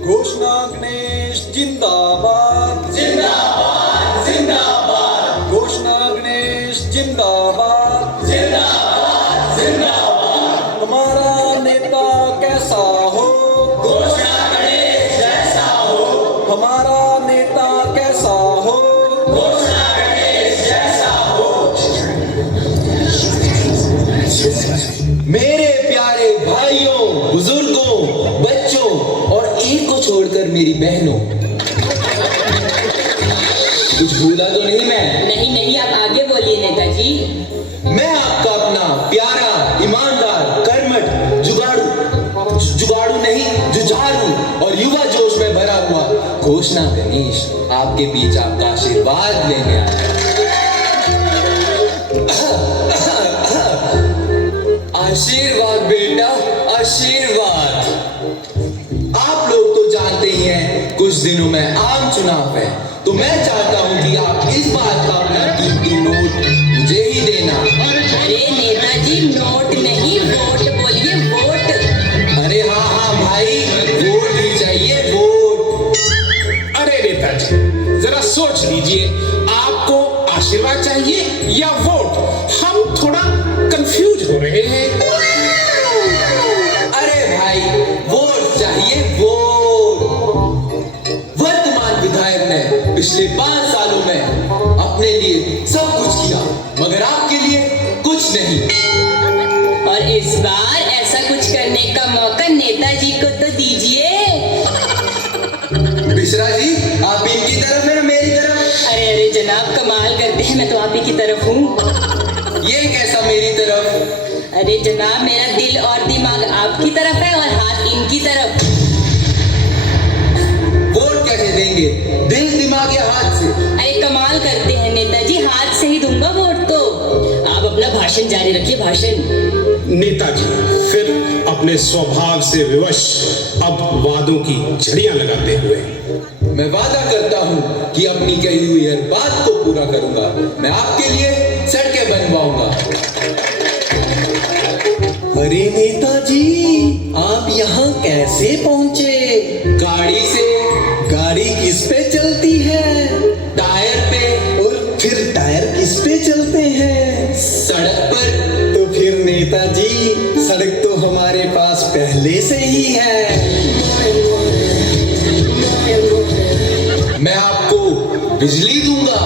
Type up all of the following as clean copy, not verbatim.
घोषणा गणेश जिंदाबाद जिंदाबाद जिंदाबाद। घोषणा गणेश जिंदाबाद जिंदाबाद जिंदाबाद। हमारा नेता कैसा हो, घोषणा गणेश जैसा हो। हमारा नेता कैसा हो, घोषणा गणेश जैसा हो। मेरे प्यारे भाइयों, बुजुर्गों, बच्चों और एक को छोड़कर मेरी बहनों, कुछ भूला तो नहीं मैं? नहीं, आप आगे बोलिए नेताजी। मैं आपका अपना प्यारा, ईमानदार, कर्मठ, जुगाड़ू नहीं जुझारू और युवा जोश में भरा हुआ घोषणा गणेश आपके बीच आपका आशीर्वाद लेने आया। आशीर्वाद बेटा, आशीर्वाद। आप लोग तो जानते ही हैं कुछ दिनों में आम चुनाव है, तो मैं चाहता हूं कि आप इस बात का अपना कीमती नोट मुझे ही देना। अरे नेताजी, नोट नहीं वोट बोलिए, वोट। अरे हाँ भाई, वोट ही चाहिए, वोट। अरे नेताजी, जरा सोच लीजिए, आपको आशीर्वाद चाहिए या वोट? हम थोड़ा कंफ्यूज हो रहे हैं। अरे भाई, वोट चाहिए, वोट। वर्तमान विधायक ने पिछले 5 सालों में अपने लिए सब कुछ किया, मगर आपके लिए कुछ नहीं। और इस बार ऐसा कुछ करने का मौका नेताजी को तो दीजिए। मिश्रा जी, आप इनकी तरफ है ना मेरी तरफ? अरे जनाब, कमाल करते हैं, मैं तो आप ही की तरफ हूँ। ये कैसा मेरी तरफ? अरे जनाब, मेरा दिल और दिमाग आपकी तरफ है और हाथ इनकी तरफ। वोट कैसे देंगे, दिल दिमाग या हाथ से? अरे कमाल करते हैं नेताजी, हाथ से ही दूंगा वोट तो। आप अपना भाषण जारी रखिए, भाषण। नेताजी फिर अपने स्वभाव से विवश अब वादों की झड़ियां लगाते हुए, मैं वादा करता हूँ कि अपनी कही हुई हर बात को पूरा करूंगा। मैं आपके लिए सड़कें बनवाऊंगा। अरे नेताजी, आप यहाँ कैसे पहुँचे? गाड़ी से। गाड़ी किस पे चलती है? टायर पे। और फिर टायर किस पे चलते हैं? सड़क पर। तो फिर नेताजी, सड़क तो हमारे पास पहले से ही है। मैं आपको बिजली दूंगा।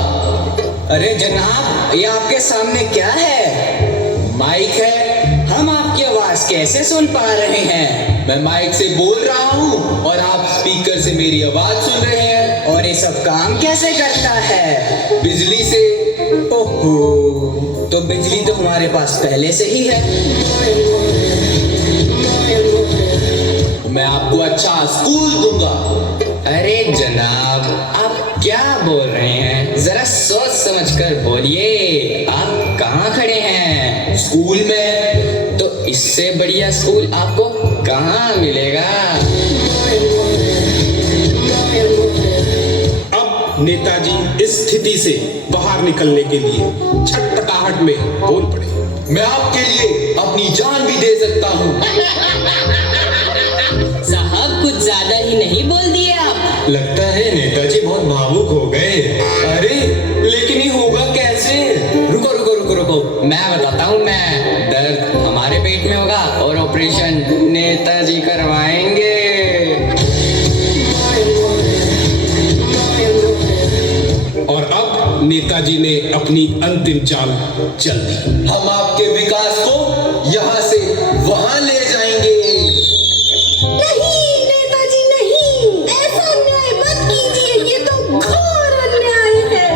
अरे जनाब, ये आपके सामने क्या है? माइक है। हम आपकी आवाज कैसे सुन पा रहे हैं? मैं माइक से बोल रहा हूँ और आप स्पीकर से मेरी आवाज सुन रहे हैं। और ये सब काम कैसे करता है? बिजली से। ओहो, तो बिजली तो हमारे पास पहले से ही है। मैं आपको अच्छा स्कूल दूंगा। अरे जनाब, आप क्या बोल रहे हैं? जरा सोच समझकर बोलिए। आप कहाँ खड़े हैं? स्कूल में। तो इससे बढ़िया स्कूल आपको कहाँ मिलेगा? अब नेताजी इस स्थिति से बाहर निकलने के लिए छटपटाहट में बोल पड़े। मैं आपके लिए अपनी जान भी दे सकता हूँ। साहब, कुछ ज्यादा ही नहीं बोल दिए आप? लगता है नेताजी बहुत भावुक हो गए। अरे लेकिन ये होगा कैसे? रुको रुको रुको रुको, मैं बताता हूँ। मैं दर्द हमारे पेट में होगा और ऑपरेशन नेताजी करवाएंगे। और अब नेताजी ने अपनी अंतिम चाल चल दी। हम आपके विकास को यहाँ से वहाँ ले जाएंगे। नहीं नेताजी, नहीं, ऐसा अन्याय मत कीजिए, ये तो घोर अन्याय है।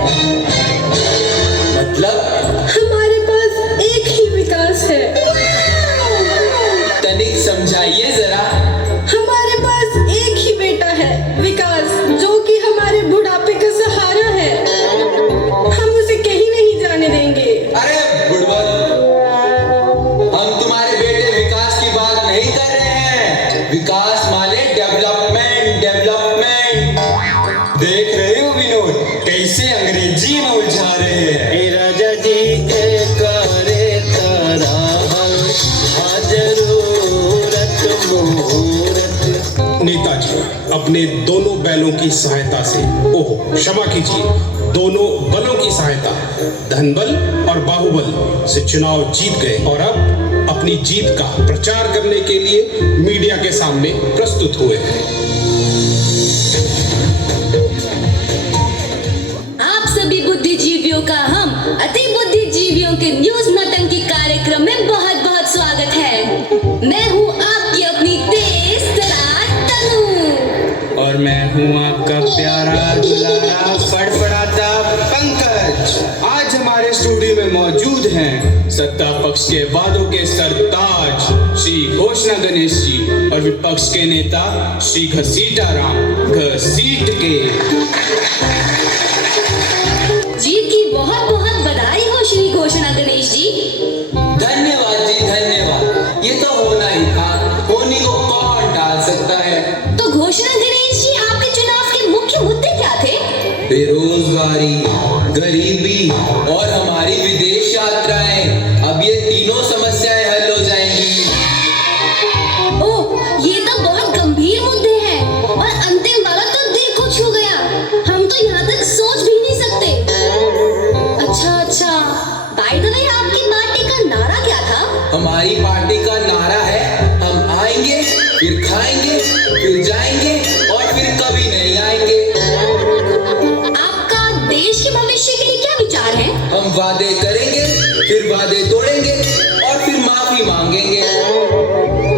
मतलब? हमारे पास एक ही विकास है। तनिक समझाइए जरा। हमारे पास एक ही बेटा है, विकास, जो कि हमारे बुढ़ापे का सहारा है। हम उसे कहीं नहीं जाने देंगे। अरे बुढ़वा, हम तुम्हारे बेटे विकास की बात नहीं कर रहे हैं। विकास माने डेवलपमेंट, डेवलपमेंट। देख रहे हो विनोद, कैसे अंग्रेजी में उलझा रहे हैं। राजा जी के करे तारा, जरूरत मोर अपने दोनों बैलों की सहायता से, ओह क्षमा कीजिए, दोनों बलों की सहायता, धनबल और बाहुबल से चुनाव जीत गए और अब अपनी जीत का प्रचार करने के लिए मीडिया के सामने प्रस्तुत हुए हैं। आप सभी बुद्धिजीवियों का हम अति बुद्धिजीवियों के न्यूज नौटंकी कार्यक्रम में बहुत बहुत स्वागत है। मैं हूँ आपकी अपनी तेज तरार तनु और मैं हूँ आपका प्यारा दुलारा फड़फड़ाता पंकज। आज हमारे स्टूडियो में मौजूद हैं सत्ता पक्ष के वादों के सरताज श्री घोषणा गणेश जी और विपक्ष के नेता श्री घसीटा राम घसीट के। जीत की बहुत बहुत बधाई हो श्री घोषणा गणेश जी। धन्यवाद जी, धन्यवाद। ये तो होना ही था, होने को कौन टाल सकता है। तो घोषणा गणेश जी, आपके चुनाव के मुख्य मुद्दे क्या थे? बेरोजगारी, गरीबी और हमारी विदेश यात्राएं। अब ये तीनों समस्याएं हल हो जाएंगी। ओह, ये तो बहुत गंभीर मुद्दे हैं और अंतिम वाला तो दिल को छू गया। हम तो यहाँ तक सोच भी नहीं सकते। अच्छा, बाय द वे, आपकी पार्टी का नारा क्या था? हमारी पार्टी का नारा है, हम आएंगे, फिर खाएंगे, फिर जाएंगे और फिर कभी नहीं आएंगे। आपका देश के भविष्य के लिए क्या विचार है? हम वादे करेंगे, फिर वादे तोड़ेंगे और फिर माफी मांगेंगे।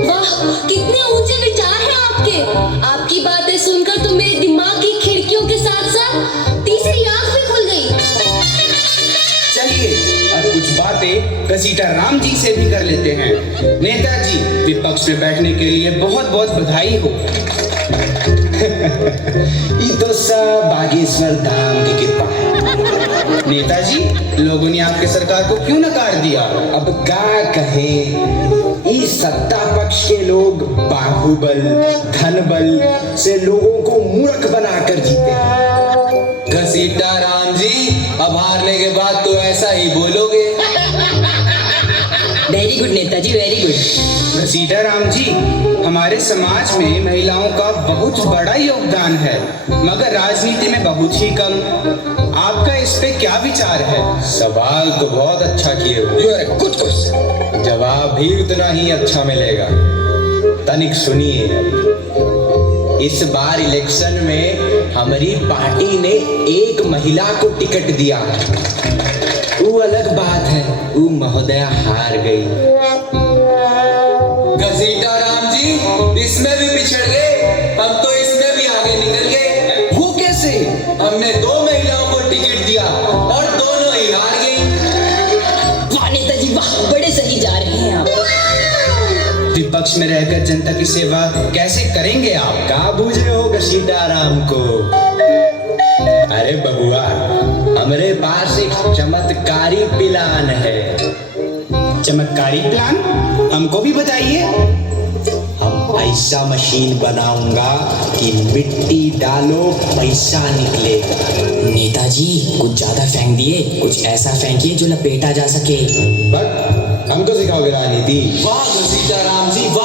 वाह, कितने ऊंचे विचार हैं आपके। आपकी बातें सुनकर तो मेरे दिमाग की खिड़कियों के साथ साथ तीसरी आंख भी खुल गई। चलिए अब कुछ बातें घसीटा राम जी से भी कर लेते हैं। नेताजी, विपक्ष में बैठने के लिए बहुत बहुत बधाई हो। ये तो सब बागेश्वर धाम की कृपा है। नेताजी, लोगों ने आपके सरकार को क्यों नकार दिया? अब क्या कहें, इस सत्ता पक्ष के लोग बाहुबल धनबल से लोगों को मूर्ख बनाकर जीते। घसीटा राम जी, अब हारने के बाद तो ऐसा ही बोलोगे। Very good Netaji, very good. घसीटा राम जी, हमारे समाज में महिलाओं का बहुत बड़ा योगदान है, मगर राजनीति में बहुत ही कम। आपका इस पे क्या विचार है? सवाल तो बहुत अच्छा किए हो। You are a good question. जवाब भी उतना ही अच्छा मिलेगा। तनिक सुनिए, अब इस बार इलेक्शन में हमारी पार्टी ने एक महिला को टिकट दिया। वो अलग बात है, वो महोदया हार गई। घसीटा राम जी, इसमें भी पिछड़ गए, हम तो इसमें भी आगे निकल गए। वो कैसे? हमने 2 महिलाओं को टिकट दिया और दोनों ही हार गई। वाह नेताजी वाह, बड़े सही जा रहे हैं आप। विपक्ष में रहकर जनता की सेवा कैसे करेंगे आप? का बूझे हो घसीटा राम को? अरे बबुआ, हमारे पास एक चमत्कारी प्लान है। चमत्कारी प्लान? हमको भी बताइए। हम ऐसा मशीन बनाऊंगा कि मिट्टी डालो पैसा निकलेगा। नेताजी, कुछ ज्यादा फेंक दिए, कुछ ऐसा फेंकिए जो लपेटा जा सके। बट हमको सिखाओगे राजनीति? वाह घसीटा राम जी, वाह।